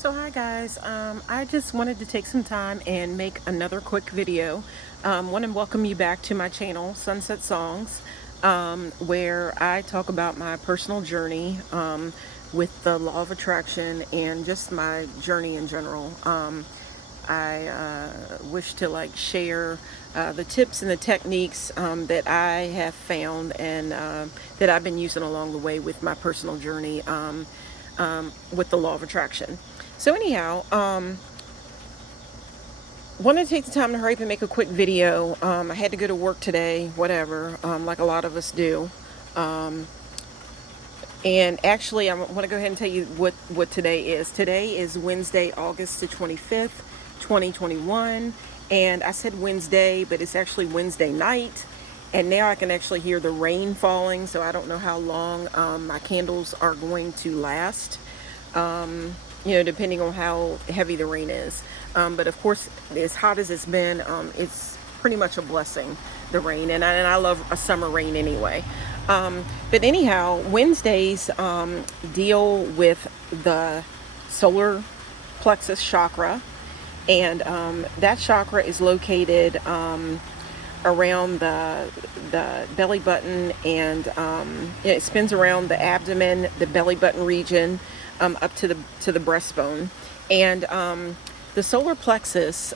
So hi guys, I just wanted to take some time and make another quick video. Want to welcome you back to my channel, Sunset Songs, where I talk about my personal journey with the law of attraction and just my journey in general. I wish to share the tips and the techniques that I have found and that I've been using along the way with my personal journey with the law of attraction. So anyhow, wanted to take the time to hurry up and make a quick video. I had to go to work today, whatever, like a lot of us do. And actually, I want to go ahead and tell you what today is. Today is Wednesday, August the 25th, 2021. And I said Wednesday, but it's actually Wednesday night. And now I can actually hear the rain falling, so I don't know how long my candles are going to last. Depending on how heavy the rain is. But of course, as hot as it's been, it's pretty much a blessing, the rain. And I love a summer rain anyway. But anyhow, Wednesdays deal with the solar plexus chakra. And that chakra is located around the belly button, and it spins around the abdomen, the belly button region, up to the breastbone. And the solar plexus,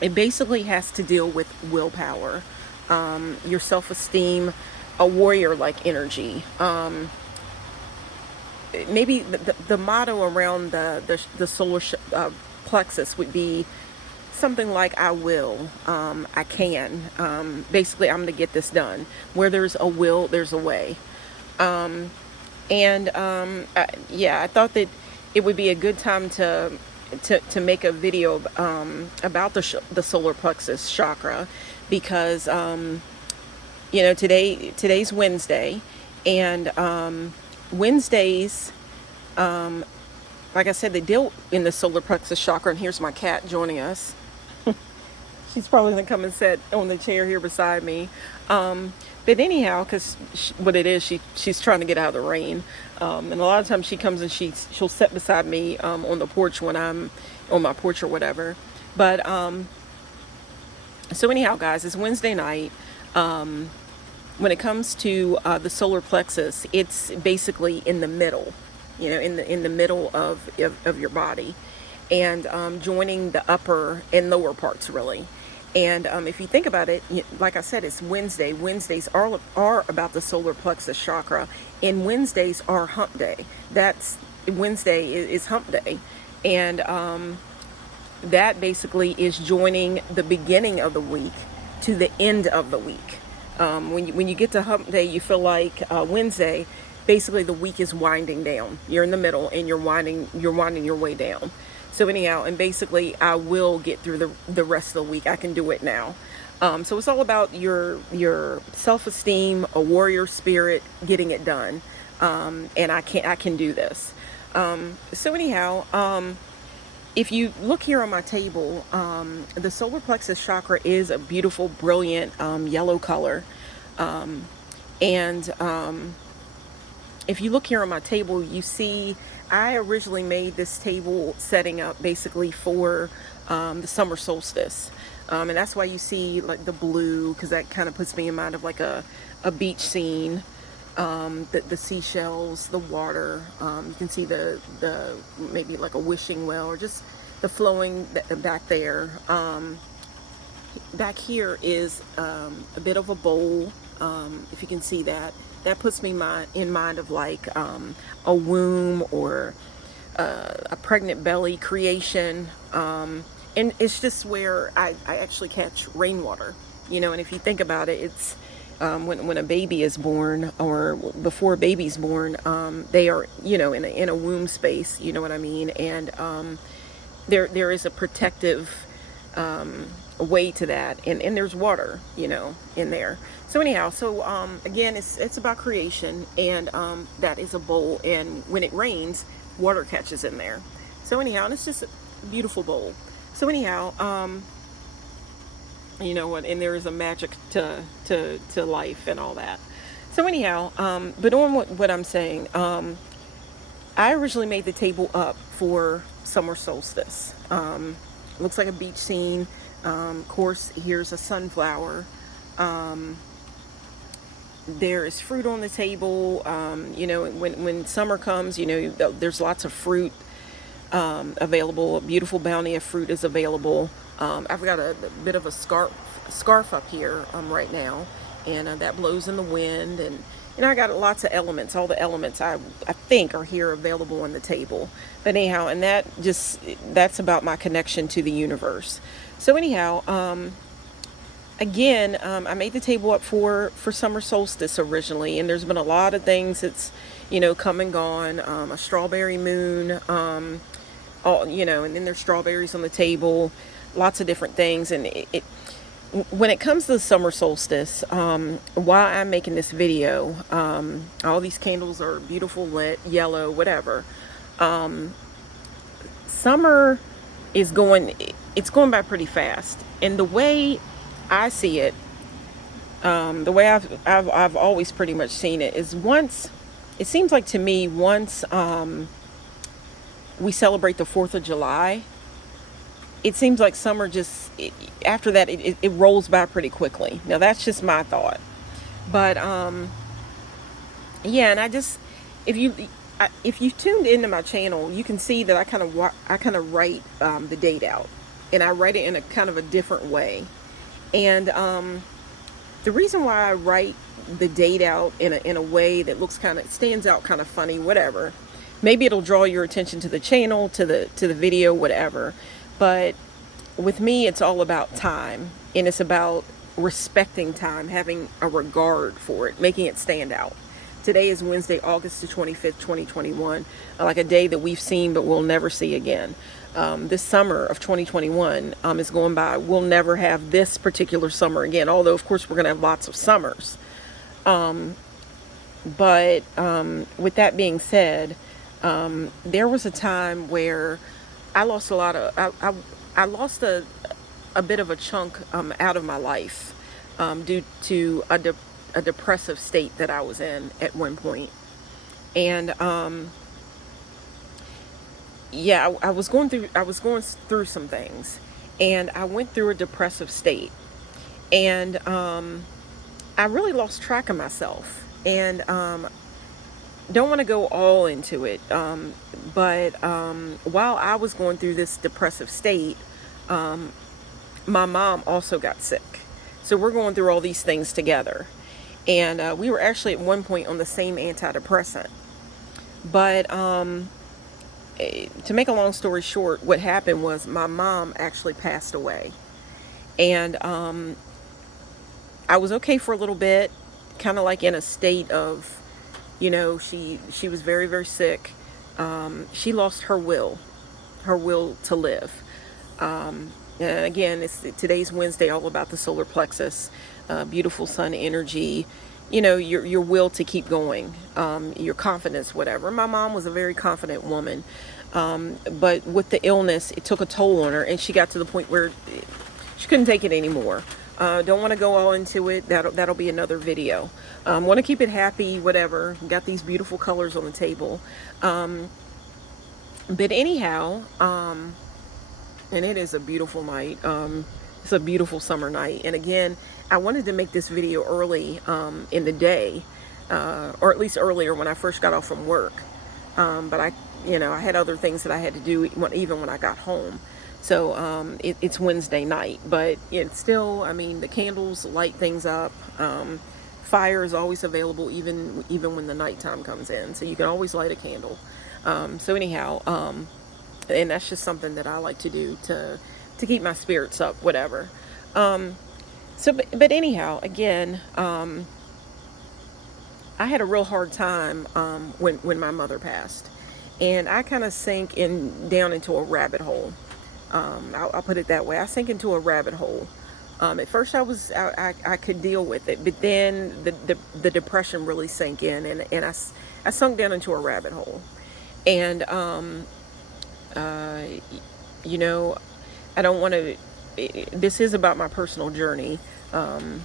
it basically has to deal with willpower, your self-esteem, a warrior-like energy. Maybe the motto around the solar plexus would be something like "I will," "I can." Basically, I'm going to get this done. Where there's a will, there's a way. I thought that it would be a good time to make a video about the solar plexus chakra, because today's Wednesday, and Wednesdays, like I said, they deal in the solar plexus chakra. And here's my cat joining us. She's probably gonna come and sit on the chair here beside me. But anyhow, because what it is, she's trying to get out of the rain. And a lot of times she comes and she'll sit beside me on the porch when I'm on my porch or whatever. But so anyhow, guys, it's Wednesday night. When it comes to the solar plexus, it's basically in the middle, in the middle of your body, and joining the upper and lower parts, really. And if you think about it, like I said, it's Wednesday. Wednesdays are about the solar plexus chakra, and Wednesdays are hump day. Wednesday is hump day. And that basically is joining the beginning of the week to the end of the week. When you get to hump day, you feel like Wednesday, basically the week is winding down. You're in the middle and you're winding your way down. So anyhow, and basically I will get through the rest of the week. I can do it now. So it's all about your self-esteem, a warrior spirit, getting it done. And I can do this. So anyhow, if you look here on my table, the solar plexus chakra is a beautiful, brilliant yellow color. If you look here on my table, you see I originally made this table setting up basically for the summer solstice. And that's why you see like the blue, because that kind of puts me in mind of like a beach scene. The seashells, the water, you can see the maybe like a wishing well, or just the flowing back there. Back here is a bit of a bowl, if you can see that. That puts me in mind of like a womb, or a pregnant belly creation. And it's just where I actually catch rainwater, and if you think about it, it's when a baby is born, or before a baby's born, they are, in a womb space, you know what I mean? And there is a protective way to that, and there's water, in there. So anyhow, again, it's about creation, and that is a bowl, and when it rains, water catches in there. So anyhow, and it's just a beautiful bowl. So anyhow, and there is a magic to life and all that. So anyhow, but on what I'm saying, I originally made the table up for summer solstice. Looks like a beach scene. Of course, here's a sunflower. There is fruit on the table. You know, when summer comes, you know, there's lots of fruit available. A beautiful bounty of fruit is available. I've got a bit of a scarf up here right now, and that blows in the wind. And you know, I got lots of elements. All the elements I think are here available on the table. But anyhow, and that's about my connection to the universe. So anyhow, again, I made the table up for summer solstice originally, and there's been a lot of things that's, you know, come and gone. A strawberry moon, all, you know, and then there's strawberries on the table, lots of different things. And when it comes to the summer solstice, while I'm making this video, all these candles are beautiful, lit, yellow, whatever. Summer is it's going by pretty fast, and the way I see it, the way I've always pretty much seen it is it seems like to me once we celebrate the 4th of July, it seems like summer after that it rolls by pretty quickly. Now that's just my thought, but yeah, and if you tuned into my channel, you can see that I kind of write the date out, and I write it in a kind of a different way. And the reason why I write the date out in a way that stands out kind of funny, whatever, maybe it'll draw your attention to the channel, to the video, whatever. But with me, it's all about time, and it's about respecting time, having a regard for it, making it stand out. Today is Wednesday, August the 25th, 2021, like a day that we've seen but we'll never see again. This summer of 2021 is going by. We'll never have this particular summer again, although of course we're going to have lots of summers. But with that being said, there was a time where I lost I lost a bit of a chunk out of my life due to a depressive state that I was in at one point. And yeah, I was going through some things, and I went through a depressive state, and I really lost track of myself, and don't want to go all into it, but while I was going through this depressive state, my mom also got sick. So we're going through all these things together, and we were actually at one point on the same antidepressant. But to make a long story short, what happened was my mom actually passed away, and I was okay for a little bit, kind of like in a state of, you know, she was very, very sick. She lost her will to live. And again, today's Wednesday, all about the solar plexus, beautiful sun energy, you know, your will to keep going, your confidence, whatever. My mom was a very confident woman, but with the illness, it took a toll on her, and she got to the point where she couldn't take it anymore. Don't want to go all into it. That'll be another video. Want to keep it happy, whatever. Got these beautiful colors on the table. But anyhow, and it is a beautiful night. It's a beautiful summer night. And again, I wanted to make this video early in the day, or at least earlier when I first got off from work. But I had other things that I had to do even when I got home. So it's Wednesday night, but it's still, I mean, the candles light things up. Fire is always available, even when the nighttime comes in. So you can always light a candle. So anyhow, and that's just something that I like to do to keep my spirits up, whatever. But anyhow, again, I had a real hard time when my mother passed, and I kind of sank down into a rabbit hole. I'll put it that way. I sank into a rabbit hole. At first, I could deal with it, but then the depression really sank in, and I sunk down into a rabbit hole. And you know, I don't want to. This is about my personal journey, and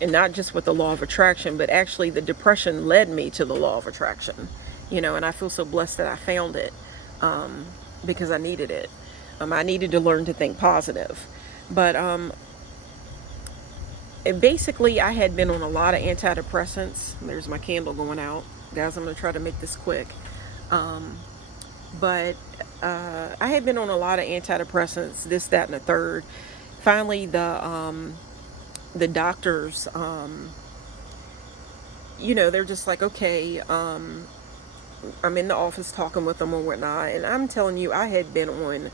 not just with the law of attraction, but actually the depression led me to the law of attraction. and I feel so blessed that I found it, because I needed it. I needed to learn to think positive. But basically, I had been on a lot of antidepressants. There's my candle going out. Guys, I'm going to try to make this quick. But I had been on a lot of antidepressants, this, that, and the third. Finally, the doctors, they're just like, okay, I'm in the office talking with them or whatnot, and I'm telling you, I had been on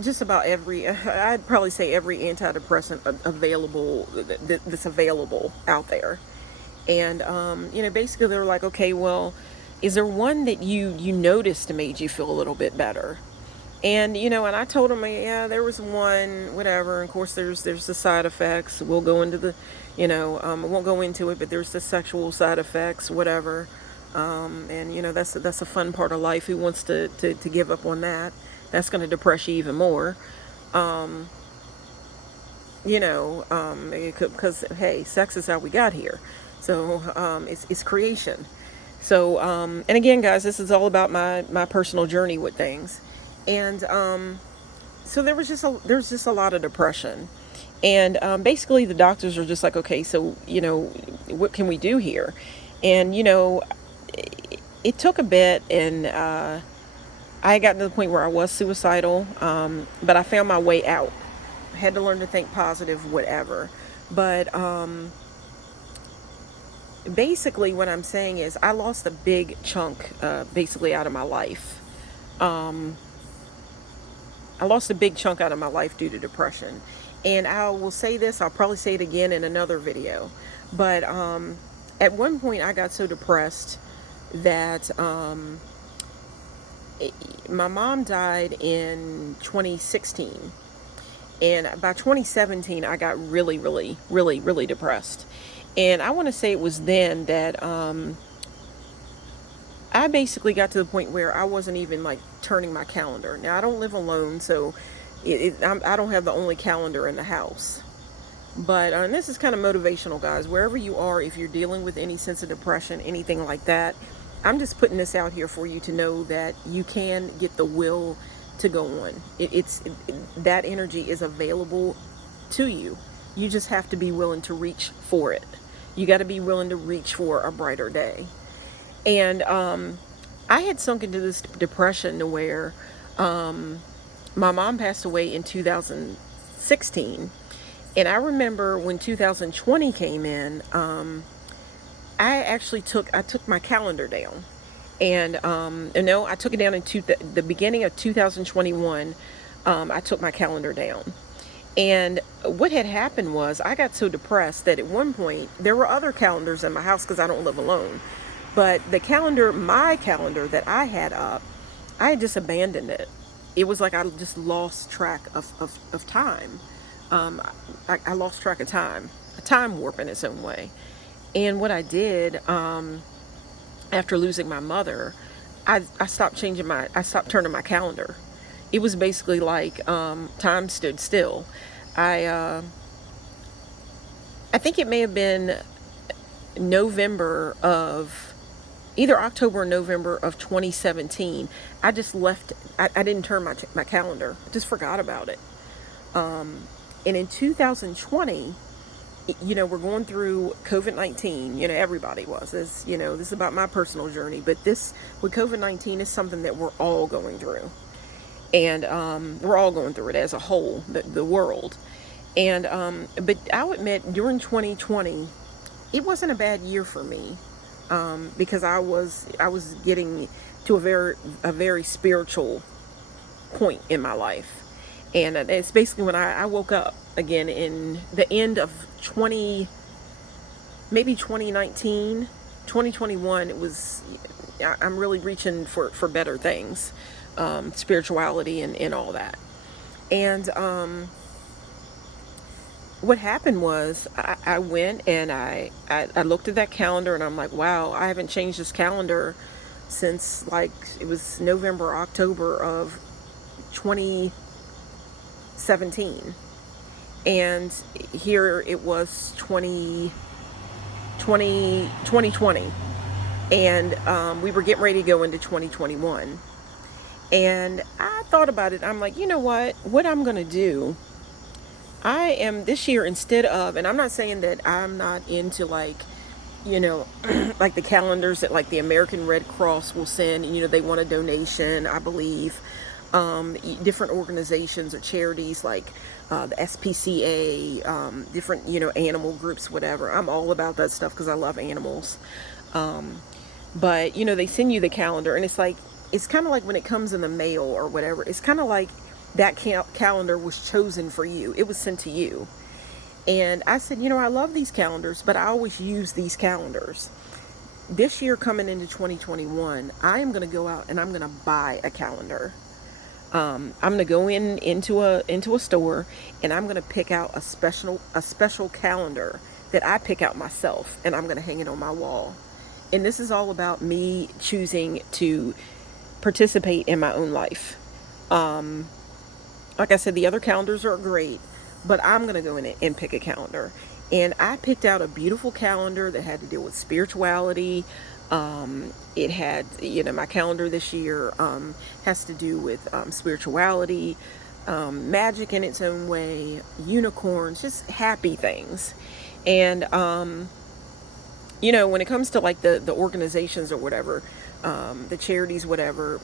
just about I'd probably say every antidepressant available, that's available out there. And, basically they're like, okay, well, is there one that you noticed made you feel a little bit better? And, and I told them, yeah, there was one, whatever. And of course, there's the side effects. We'll go into the, I won't go into it, but there's the sexual side effects, whatever. And, that's a fun part of life. Who wants to give up on that? That's going to depress you even more. Because, hey, sex is how we got here. So, it's creation. So, and again, guys, this is all about my personal journey with things. And so there's just a lot of depression. And basically the doctors are just like, okay, so, what can we do here? And, it took a bit, and I got to the point where I was suicidal, but I found my way out. I had to learn to think positive, whatever. But basically what I'm saying is I lost a big chunk basically out of my life. I lost a big chunk out of my life due to depression. And I will say this, I'll probably say it again in another video. But at one point I got so depressed that my mom died in 2016. And by 2017, I got really, really, really, really depressed. And I want to say it was then that I basically got to the point where I wasn't even like turning my calendar. Now, I don't live alone, so I don't have the only calendar in the house. But and this is kind of motivational, guys. Wherever you are, if you're dealing with any sense of depression, anything like that, I'm just putting this out here for you to know that you can get the will to go on. That energy is available to you. You just have to be willing to reach for it. You got to be willing to reach for a brighter day. And I had sunk into this depression to where my mom passed away in 2016. And I remember when 2020 came in, I took my calendar down. And no, I took it down in the beginning of 2021. I took my calendar down. And what had happened was I got so depressed that at one point there were other calendars in my house because I don't live alone. But my calendar that I had up, I had just abandoned it. It was like I just lost track of time. I lost track of time, a time warp in its own way. And what I did after losing my mother, I stopped turning my calendar. It was basically like time stood still. I think it may have been either October or November of 2017. I just left. I didn't turn my calendar. I just forgot about it. And in 2020, we're going through COVID-19. Everybody was. This is about my personal journey. But this, with COVID-19, is something that we're all going through. And we're all going through it as a whole, the world. And but I'll admit, during 2020, it wasn't a bad year for me, because I was getting to a very spiritual point in my life. And it's basically when I woke up again in the end of 2019, 2021. It was, I'm really reaching for better things, spirituality and all that. And what happened was I went and I looked at that calendar and I'm like, wow, I haven't changed this calendar since like it was November, October of 2017. And here it was 2020. And we were getting ready to go into 2021. And I thought about it. I'm like, you know what I'm going to do, I am this year, instead of, and I'm not saying that I'm not into, like, like the calendars that, like, the American Red Cross will send, they want a donation, I believe. Different organizations or charities like the SPCA, different, animal groups, whatever. I'm all about that stuff because I love animals. But, they send you the calendar, and it's kind of like when it comes in the mail or whatever, it's kind of like that calendar was chosen for you. It was sent to you. And I said, I love these calendars, but I always use these calendars. This year coming into 2021, I am going to go out and I'm going to buy a calendar. I'm going to go into a store, and I'm going to pick out a special calendar that I pick out myself, and I'm going to hang it on my wall. And this is all about me choosing to participate in my own life. Like I said, the other calendars are great, but I'm going to go in and pick a calendar. And I picked out a beautiful calendar that had to deal with spirituality. It had, my calendar this year has to do with spirituality, magic in its own way, unicorns, just happy things. And, when it comes to, like, the organizations or whatever, the charities, whatever,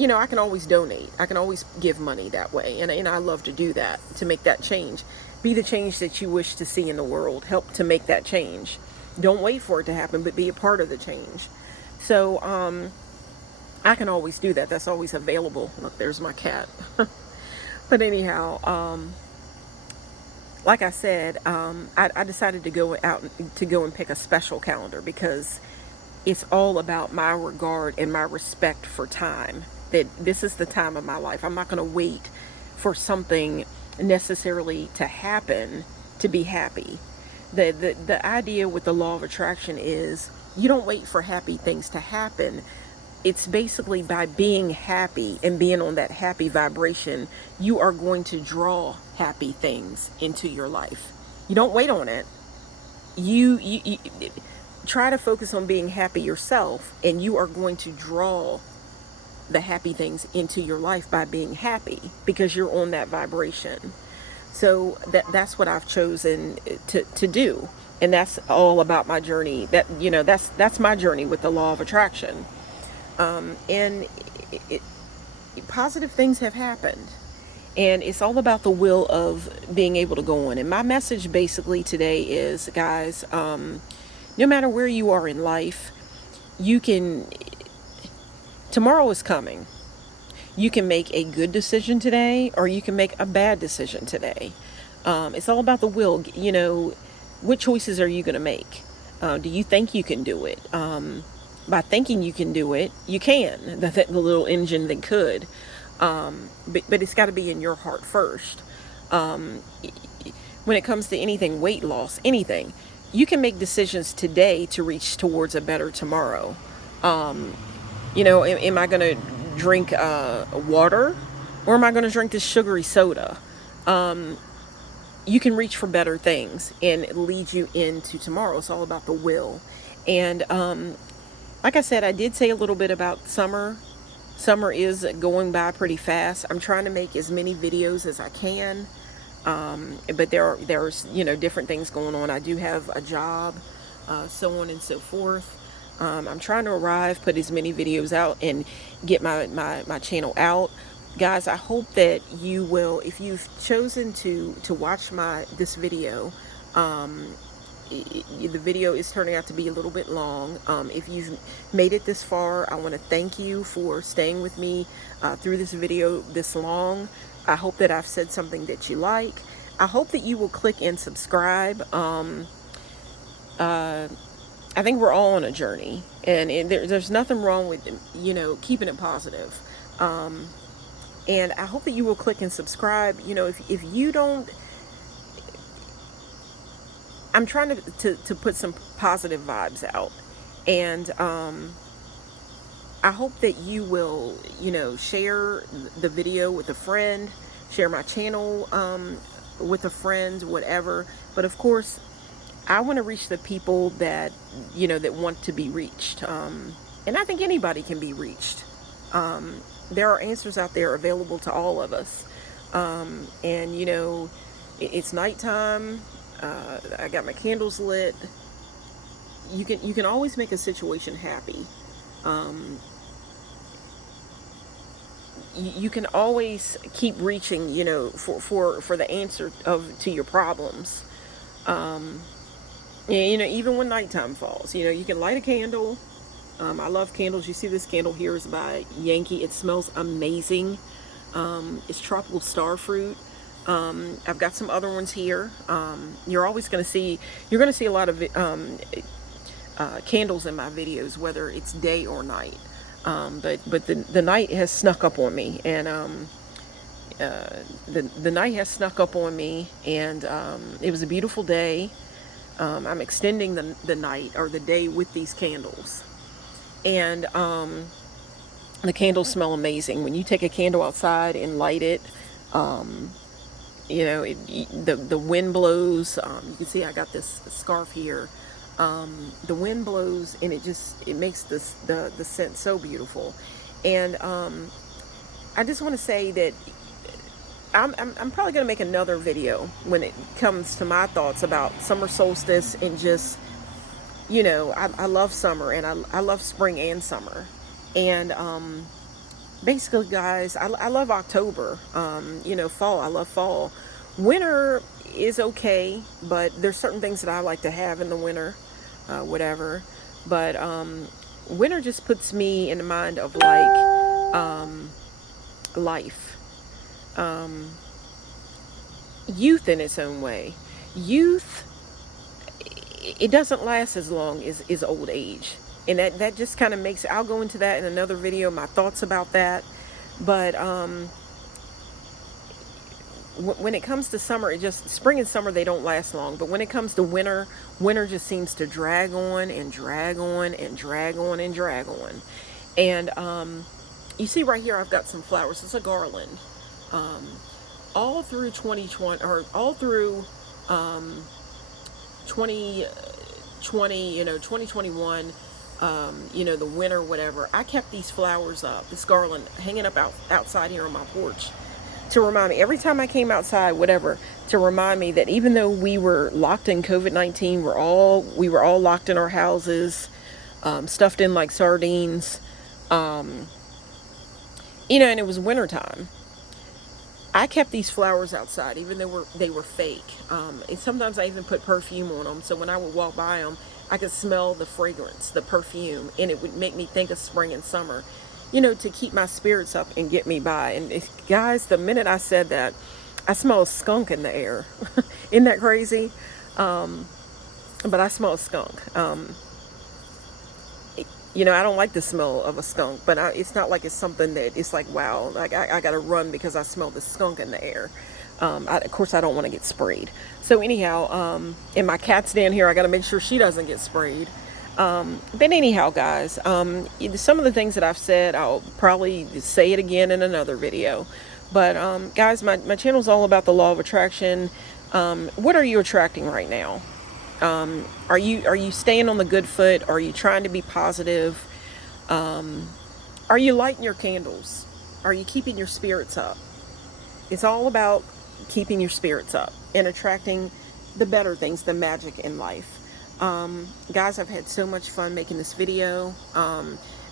I can always donate. I can always give money that way. And I love to do that, to make that change. Be the change that you wish to see in the world. Help to make that change. Don't wait for it to happen, but be a part of the change. So I can always do that. That's always available. Look, there's my cat. But anyhow, like I said, I decided to go out and pick a special calendar because it's all about my regard and my respect for time. That this is the time of my life. I'm not going to wait for something necessarily to happen to be happy. The idea with the law of attraction is you don't wait for happy things to happen. It's basically by being happy and being on that happy vibration, you are going to draw happy things into your life. You don't wait on it. You try to focus on being happy yourself, and you are going to draw the happy things into your life by being happy because you're on that vibration. So that's what I've chosen to do. And that's all about my journey. That's my journey with the law of attraction. And positive things have happened. And it's all about the will of being able to go on. And my message basically today is, guys, no matter where you are in life, tomorrow is coming. You can make a good decision today, or you can make a bad decision today. It's all about the will. What choices are you going to make? Do you think you can do it? By thinking you can do it, you can. The little engine that could. But it's got to be in your heart first. When it comes to anything, weight loss, anything, you can make decisions today to reach towards a better tomorrow. Am I going to drink water, or am I going to drink this sugary soda? You can reach for better things and lead you into tomorrow. It's all about the will. And like I said, I did say a little bit about summer. Summer is going by pretty fast. I'm trying to make as many videos as I can. But there's different things going on. I do have a job, so on and so forth. I'm trying to put as many videos out and get my channel out. Guys, I hope that you will, if you've chosen to watch this video, the video is turning out to be a little bit long. If you've made it this far, I want to thank you for staying with me through this video this long. I hope that I've said something that you like. I hope that you will click and subscribe. I think we're all on a journey, and there's nothing wrong with keeping it positive. And I hope that you will click and subscribe. If you don't, I'm trying to put some positive vibes out, and I hope that you will share the video with a friend, share my channel with a friend, whatever. But of course, I want to reach the people that, that want to be reached. And I think anybody can be reached. There are answers out there available to all of us. And, it's nighttime. I got my candles lit. You can always make a situation happy. You can always keep reaching, for the answer to your problems. Even when nighttime falls, you can light a candle. I love candles. You see this candle here is by Yankee. It smells amazing. It's tropical starfruit. I've got some other ones here. You're going to see a lot of candles in my videos, whether it's day or night. But the night has snuck up on me, and the night has snuck up on me, and it was a beautiful day. I'm extending the night or the day with these candles, and the candles smell amazing. When you take a candle outside and light it, the wind blows. You can see I got this scarf here. The wind blows, and it makes the scent so beautiful. And I just want to say that I'm probably going to make another video when it comes to my thoughts about summer solstice, and just, I love summer, and I love spring and summer. And basically, guys, I love October. Fall, I love fall. Winter is okay, but there's certain things that I like to have in the winter. Whatever, but winter just puts me in the mind of life, youth in its own way. Youth, it doesn't last as long as old age, and that just kind of makes, I'll go into that in another video, my thoughts about that. But when it comes to summer, spring and summer, they don't last long. But when it comes to winter just seems to drag on and drag on and drag on and drag on. And you see right here, I've got some flowers. It's a garland. All through 2020, or all through 2020, 2021, the winter, whatever, I kept these flowers up, this garland hanging up outside here on my porch, to remind me every time I came outside, whatever, to remind me that even though we were locked in COVID-19, we were all locked in our houses, stuffed in like sardines, and it was wintertime. I kept these flowers outside, even though they were fake. And sometimes I even put perfume on them, so when I would walk by them, I could smell the fragrance, the perfume, and it would make me think of spring and summer. To keep my spirits up and get me by. And guys, the minute I said that, I smell a skunk in the air. Isn't that crazy? But I smell a skunk. I don't like the smell of a skunk, but it's not like it's something that it's like, wow, like I got to run because I smell the skunk in the air. Of course, I don't want to get sprayed. So anyhow, and my cat's down here, I got to make sure she doesn't get sprayed. But anyhow, guys, some of the things that I've said, I'll probably say it again in another video. But guys, my channel is all about the law of attraction. What are you attracting right now? Are you staying on the good foot? Are you trying to be positive? Are you lighting your candles? Are you keeping your spirits up? It's all about keeping your spirits up and attracting the better things, the magic in life. Guys, I've had so much fun making this video.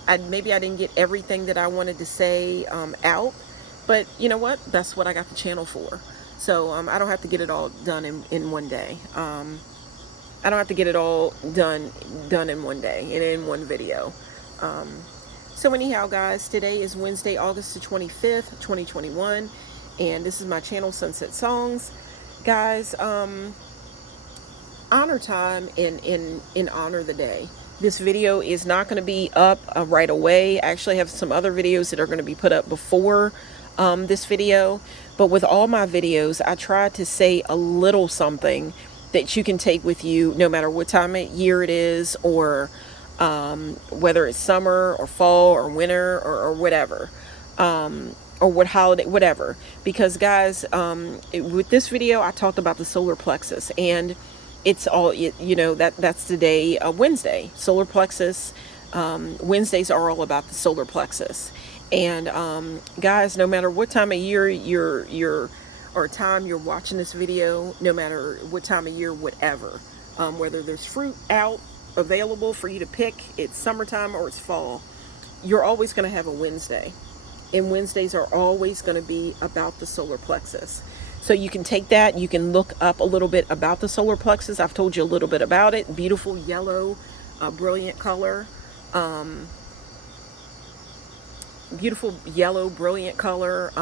Maybe I didn't get everything that I wanted to say out, but you know what? That's what I got the channel for. So I don't have to get it all done in one day. I don't have to get it all done in one day and in one video. So anyhow, guys, today is Wednesday, August the 25th, 2021, and this is my channel, Sunset Songs. Guys, honor time and honor the day. This video is not going to be up right away. I actually have some other videos that are going to be put up before this video, but with all my videos, I try to say a little something that you can take with you no matter what time of year it is, or whether it's summer or fall or winter or whatever, or what holiday, whatever. Because guys, with this video, I talked about the solar plexus, and it's all, you know, that's today, Wednesday, solar plexus. Wednesdays are all about the solar plexus. And guys, no matter what time of year you're or time you're watching this video, no matter what time of year, whatever, whether there's fruit out available for you to pick, it's summertime or it's fall, you're always going to have a Wednesday. And Wednesdays are always going to be about the solar plexus. So you can take that, you can look up a little bit about the solar plexus. I've told you a little bit about it. Beautiful yellow, brilliant color. Beautiful yellow, brilliant color.